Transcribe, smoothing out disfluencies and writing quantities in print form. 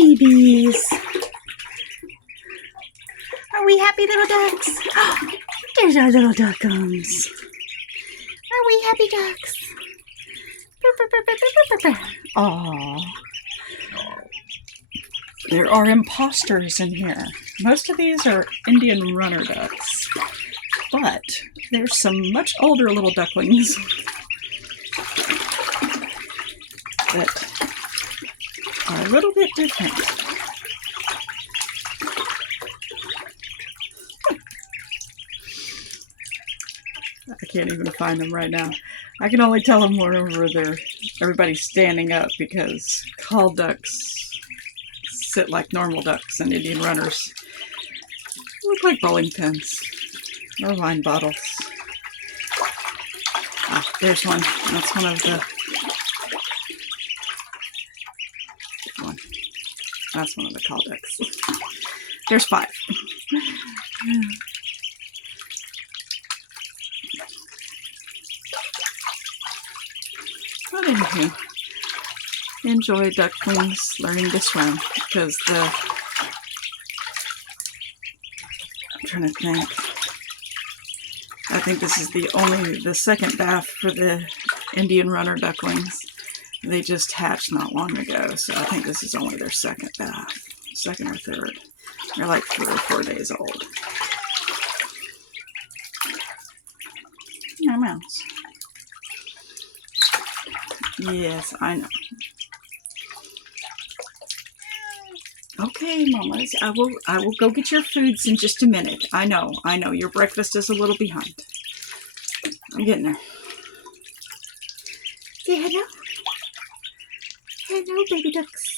babies. Are we happy little ducks? Oh, there's our little ducklings. Are we happy ducks? Oh, there are impostors in here. Most of these are Indian runner ducks, but there's some much older little ducklings that are a little bit different. I can't even find them right now. I can only tell them wherever everybody's standing up, because call ducks sit like normal ducks and Indian runners look like bowling pins or wine bottles. Ah, there's one. That's one of the one. That's one of the call ducks. There's 5. But anywho, enjoy ducklings learning to swim, because I'm trying to think. I think this is the second bath for the Indian runner ducklings. They just hatched not long ago, so I think this is only their second bath, second or third. They're like 3 or 4 days old. No mouse. Yes, I know. Okay, mamas, I will go get your foods in just a minute. I know. Your breakfast is a little behind. I'm getting there. Say hello. Hello, baby ducks.